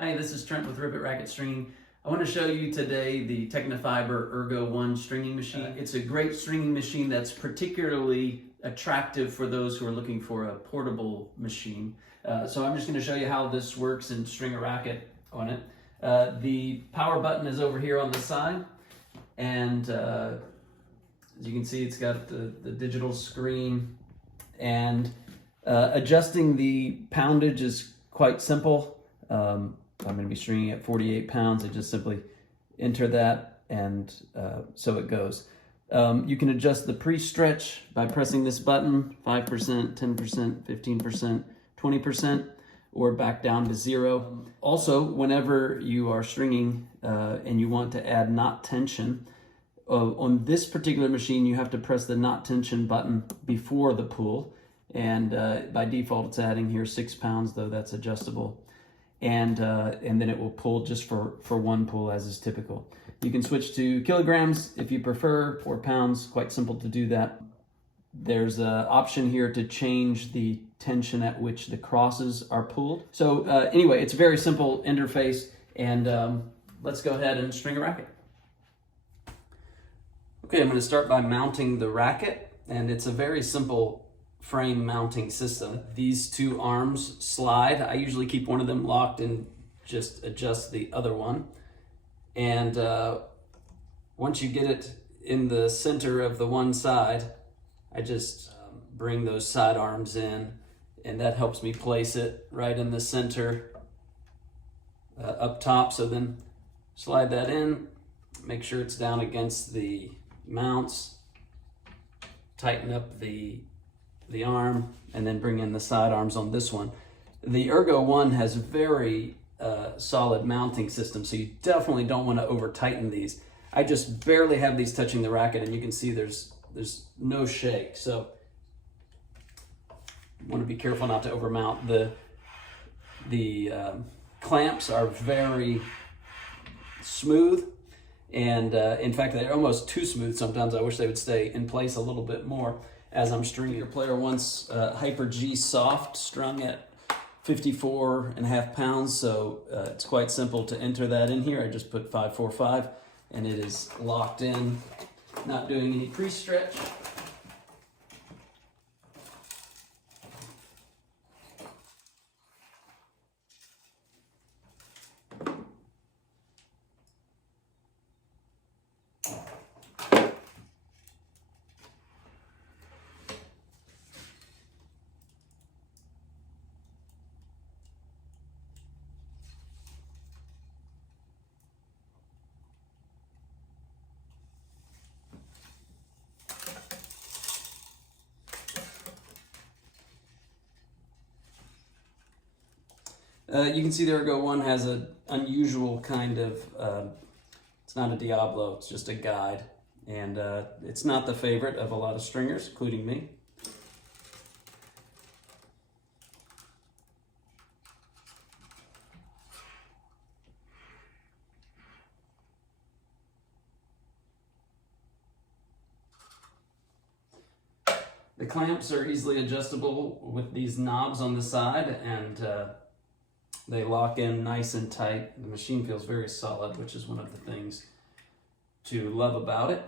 Hi, this is Trent with Racket Stringing. I want to show you today the Tecnifibre Ergo 1 stringing machine. It's a great stringing machine that's particularly attractive for those who are looking for a portable machine. So I'm just going to show you how this works and string a racket on it. The power button is over here on the side, and as you can see, it's got the digital screen, and adjusting the poundage is quite simple. I'm going to be stringing at 48 pounds. I just simply enter that, and so it goes. You can adjust the pre-stretch by pressing this button, 5%, 10%, 15%, 20%, or back down to 0. Also, whenever you are stringing and you want to add knot tension, on this particular machine, you have to press the knot tension button before the pull, and by default, it's adding here 6 pounds, though that's adjustable. And then it will pull just for one pull, as is typical. You can switch to kilograms if you prefer, or pounds. Quite simple to do that. There's an option here to change the tension at which the crosses are pulled. So anyway, it's a very simple interface, and let's go ahead and string a racket. Okay, I'm going to start by mounting the racket, and it's a very simple frame mounting system. These two arms slide. I usually keep one of them locked and just adjust the other one. And once you get it in the center of the one side, I just bring those side arms in, and that helps me place it right in the center up top. So then slide that in, make sure it's down against the mounts, tighten up the arm, and then bring in the side arms on this one. The Ergo 1 has very solid mounting system, so you definitely don't want to over tighten these. I just barely have these touching the racket, and you can see there's no shake, so you want to be careful not to over mount. The clamps are very smooth, and in fact they're almost too smooth sometimes. I wish they would stay in place a little bit more as I'm stringing. Your player wants Hyper G soft, strung at 54.5 pounds, so it's quite simple to enter that in here. I just put 545, and it is locked in, not doing any pre-stretch. You can see the Ergo 1 has an unusual kind of, it's not a Diablo, it's just a guide. And it's not the favorite of a lot of stringers, including me. The clamps are easily adjustable with these knobs on the side, and they lock in nice and tight. The machine feels very solid, which is one of the things to love about it.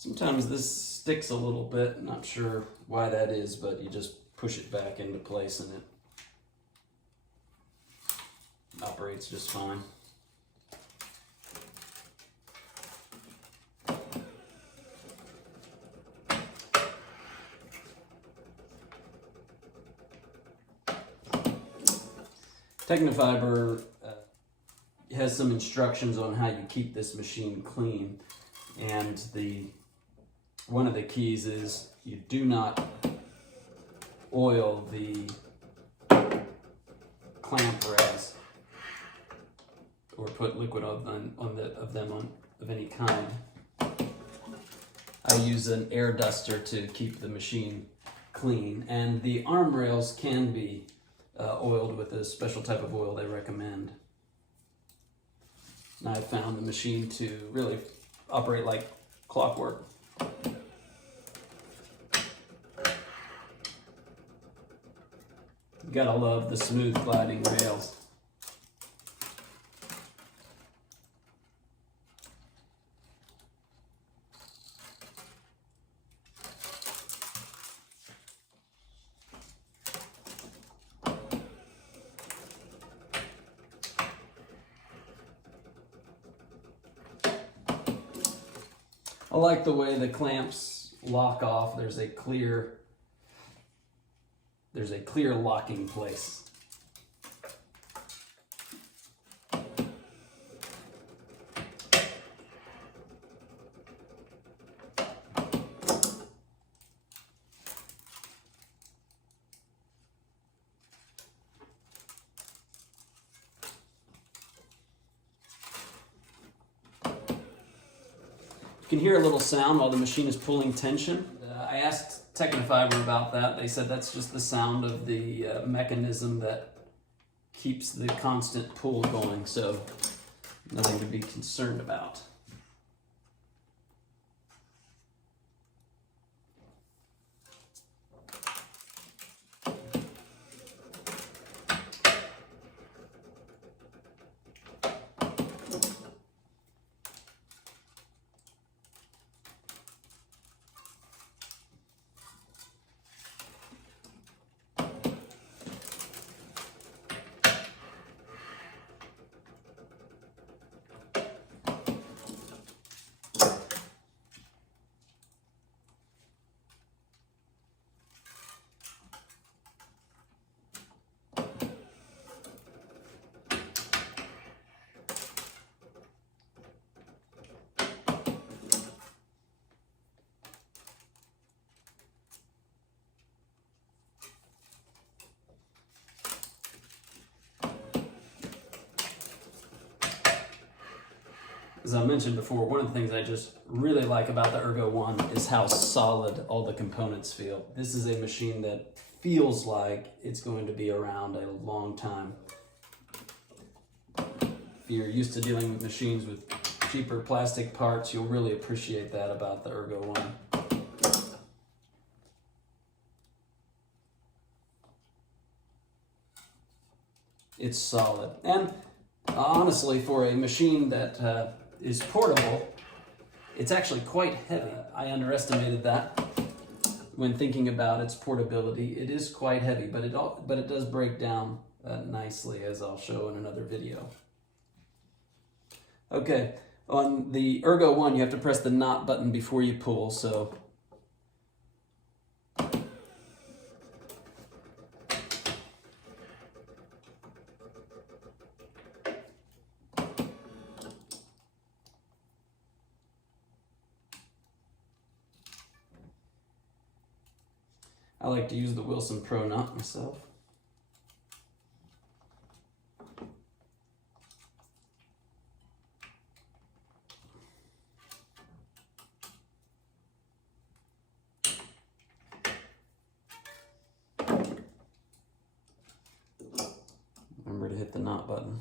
Sometimes this sticks a little bit, not sure why that is, but you just push it back into place and it operates just fine. Tecnifibre has some instructions on how you keep this machine clean. And one of the keys is you do not oil the clamp rails or put liquid of them of any kind. I use an air duster to keep the machine clean, and the arm rails can be oiled with a special type of oil they recommend. And I found the machine to really operate like clockwork. You gotta love the smooth gliding rails. I like the way the clamps lock off. There's a clear locking place. You can hear a little sound while the machine is pulling tension. I asked Tecnifibre about that. They said that's just the sound of the mechanism that keeps the constant pull going, so nothing to be concerned about. As I mentioned before, one of the things I just really like about the Ergo 1 is how solid all the components feel. This is a machine that feels like it's going to be around a long time. If you're used to dealing with machines with cheaper plastic parts, you'll really appreciate that about the Ergo 1. It's solid. And honestly, for a machine that is portable, it's actually quite heavy. I underestimated that when thinking about its portability. It is quite heavy, but it does break down nicely, as I'll show in another video. Okay, on the Ergo 1, you have to press the knot button before you pull, so I like to use the Wilson Pro knot myself. Remember to hit the knot button.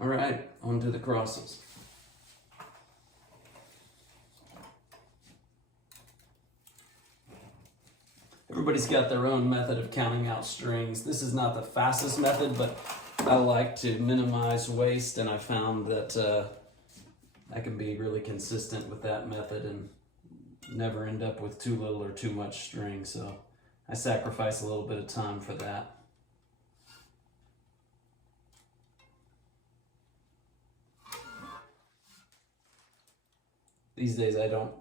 All right, on to the crosses. Everybody's got their own method of counting out strings. This is not the fastest method, but I like to minimize waste, and I found that I can be really consistent with that method and never end up with too little or too much string, so I sacrifice a little bit of time for that. These days I don't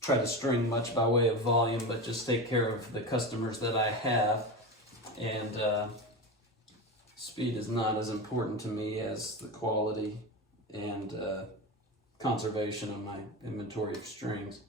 try to string much by way of volume, but just take care of the customers that I have, and speed is not as important to me as the quality and conservation of my inventory of strings.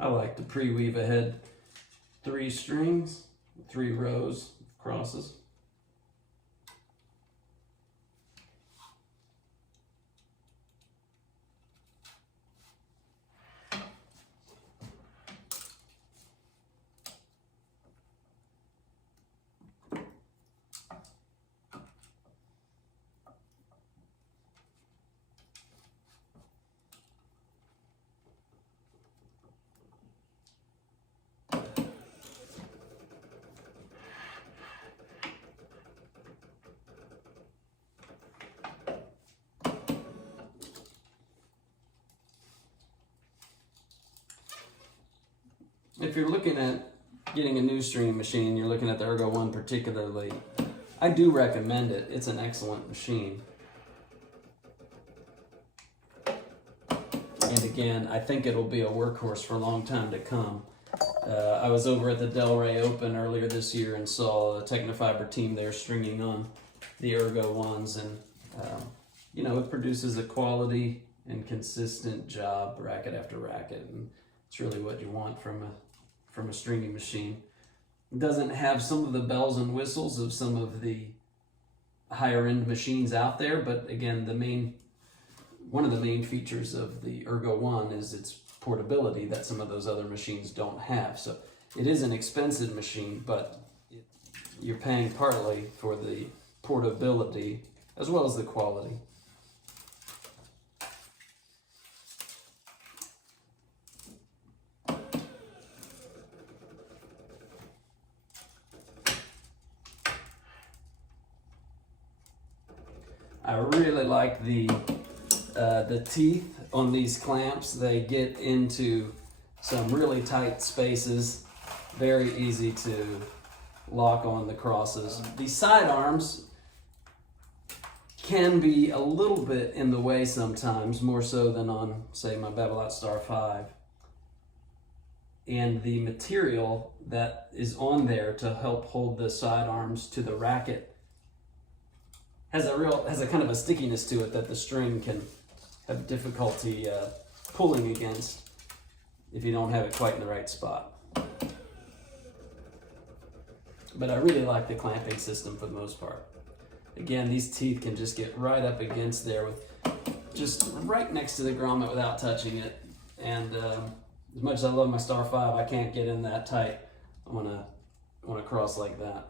I like to pre-weave ahead 3 strings, 3 rows of crosses. If you're looking at getting a new stringing machine, you're looking at the Ergo 1 particularly, I do recommend it. It's an excellent machine. And again, I think it'll be a workhorse for a long time to come. I was over at the Delray Open earlier this year and saw a Tecnifibre team there stringing on the Ergo 1s, and you know, it produces a quality and consistent job racket after racket, and it's really what you want from a stringing machine. It doesn't have some of the bells and whistles of some of the higher end machines out there, but again, one of the main features of the Ergo 1 is its portability that some of those other machines don't have. So it is an expensive machine, but you're paying partly for the portability as well as the quality. I really like the teeth on these clamps. They get into some really tight spaces, very easy to lock on the crosses. These side arms can be a little bit in the way sometimes, more so than on, say, my Bevel Star 5. And the material that is on there to help hold the side arms to the racket has a kind of a stickiness to it that the string can have difficulty pulling against if you don't have it quite in the right spot. But I really like the clamping system for the most part. Again, these teeth can just get right up against there with just right next to the grommet without touching it. And as much as I love my Star 5, I can't get in that tight on a cross like that.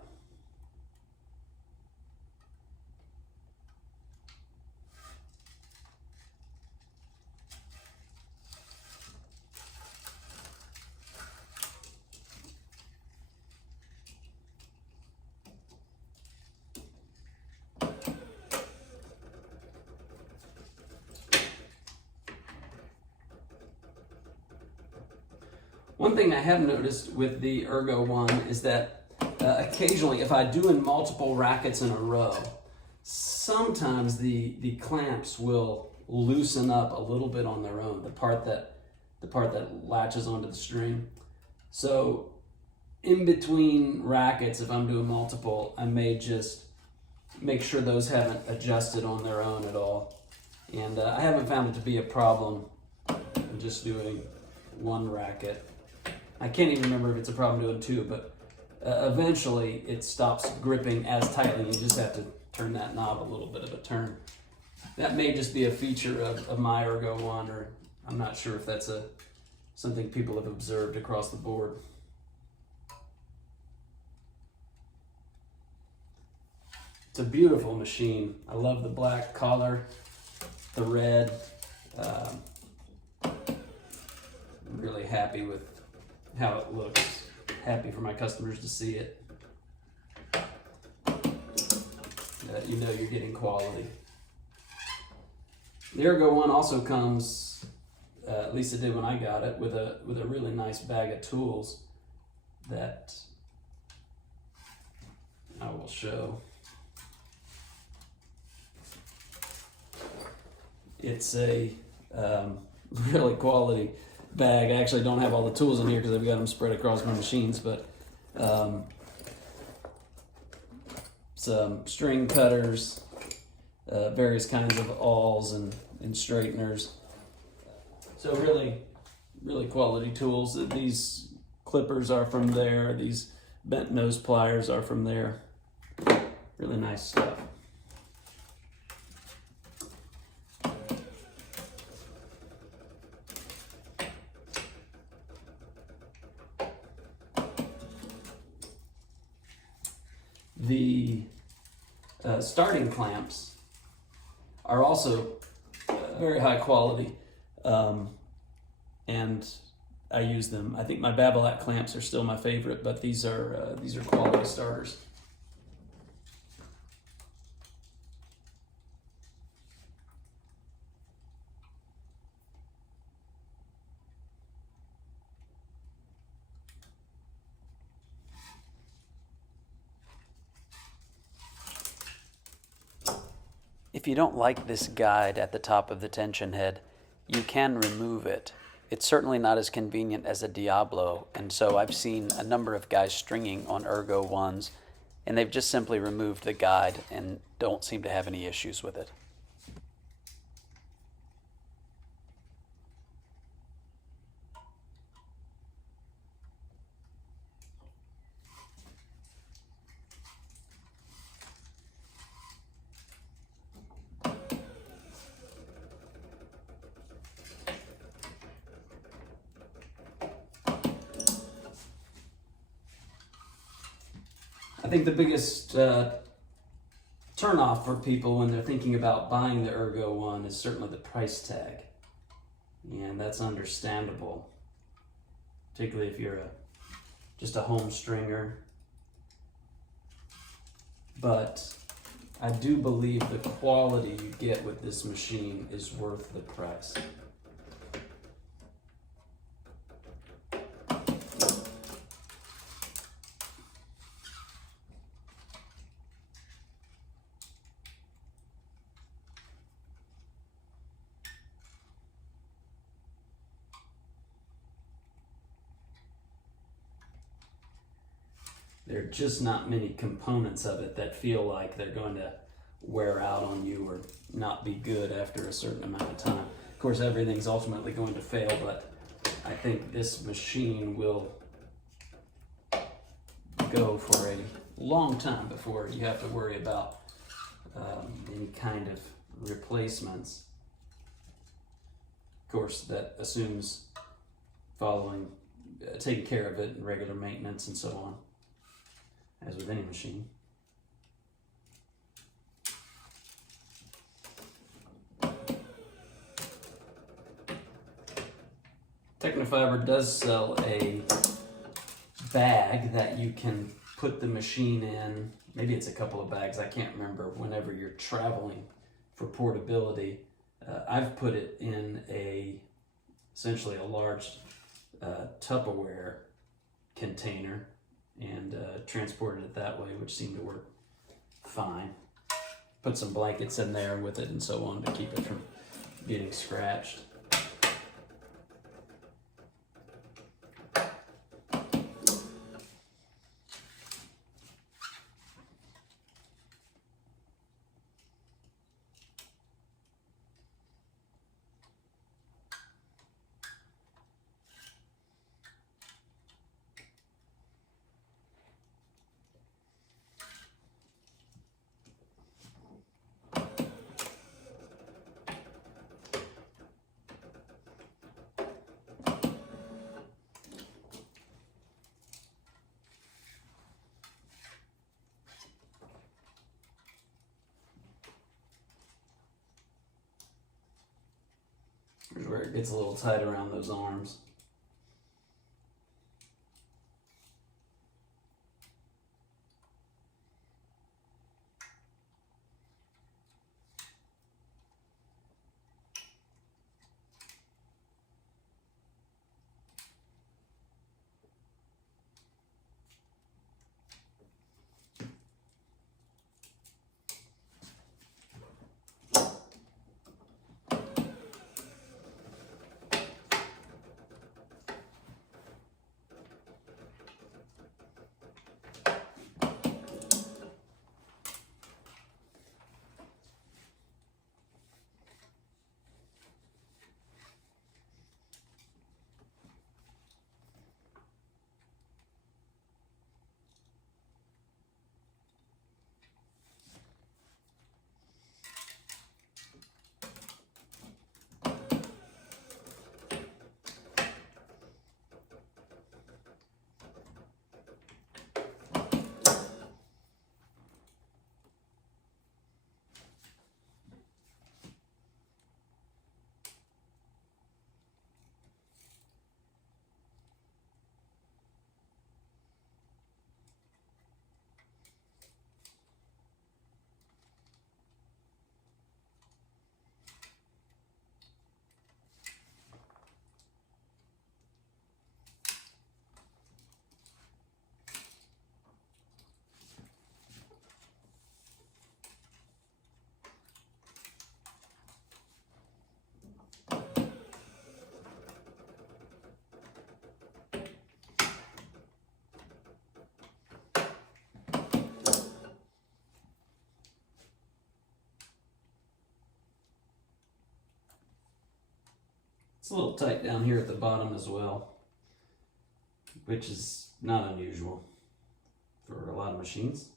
One thing I have noticed with the Ergo 1 is that occasionally, if I do in multiple rackets in a row, sometimes the clamps will loosen up a little bit on their own, the part that latches onto the string. So in between rackets, if I'm doing multiple, I may just make sure those haven't adjusted on their own at all. And I haven't found it to be a problem in just doing one racket. I can't even remember if it's a problem doing 2, but eventually it stops gripping as tightly. You just have to turn that knob a little bit of a turn. That may just be a feature of my Ergo one, or I'm not sure if that's something people have observed across the board. It's a beautiful machine. I love the black collar, the red. I'm really happy with how it looks. Happy for my customers to see it. You know you're getting quality. The Ergo one also comes, at least it did when I got it, with a really nice bag of tools that I will show. It's a really quality bag. I actually don't have all the tools in here because I've got them spread across my machines, but some string cutters, various kinds of awls and straighteners. So really quality tools. These clippers are from there. These bent nose pliers are from there. Really nice stuff. The starting clamps are also very high quality, and I use them. I think my Babolat clamps are still my favorite, but these are quality starters. If you don't like this guide at the top of the tension head, you can remove it. It's certainly not as convenient as a Diablo, and so I've seen a number of guys stringing on Ergo ones, and they've just simply removed the guide and don't seem to have any issues with it. I think the biggest turnoff for people when they're thinking about buying the Ergo one is certainly the price tag. And that's understandable, particularly if you're just a home stringer. But I do believe the quality you get with this machine is worth the price. There are just not many components of it that feel like they're going to wear out on you or not be good after a certain amount of time. Of course, everything's ultimately going to fail, but I think this machine will go for a long time before you have to worry about any kind of replacements. Of course, that assumes taking care of it and regular maintenance and so on, as with any machine. Tecnifibre does sell a bag that you can put the machine in. Maybe it's a couple of bags, I can't remember, whenever you're traveling for portability. I've put it in essentially a large Tupperware container and transported it that way, which seemed to work fine. Put some blankets in there with it and so on to keep it from getting scratched. Here's where it gets a little tight around those arms. It's a little tight down here at the bottom as well, which is not unusual for a lot of machines.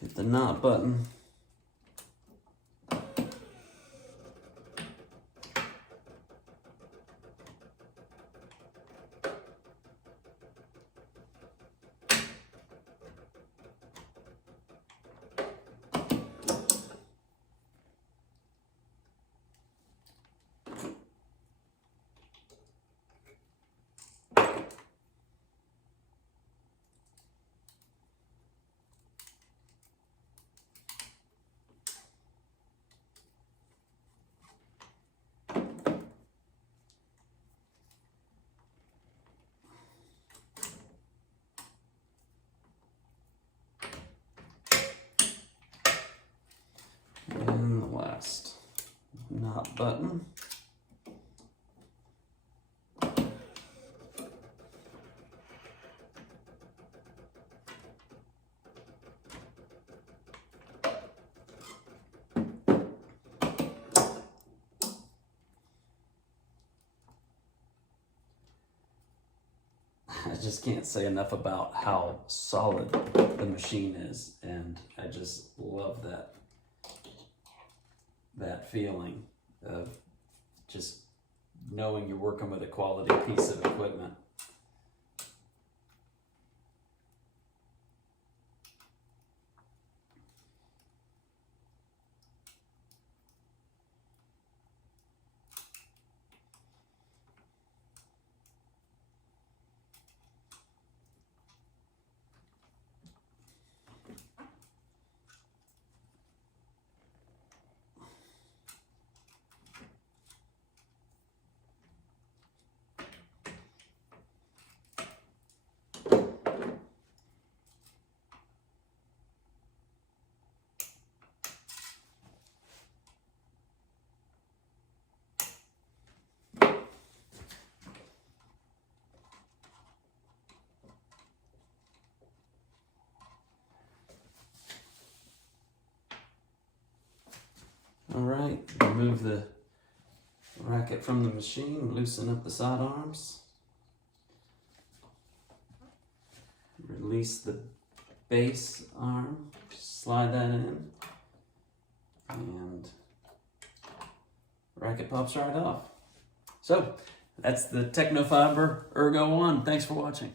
Hit the knot button. And the last knot button. I just can't say enough about how solid the machine is, and I just love that feeling of just knowing you're working with a quality piece of equipment. All right, remove the racket from the machine, loosen up the side arms, release the base arm, slide that in, and the racket pops right off. So that's the Tecnifibre Ergo 1. Thanks for watching.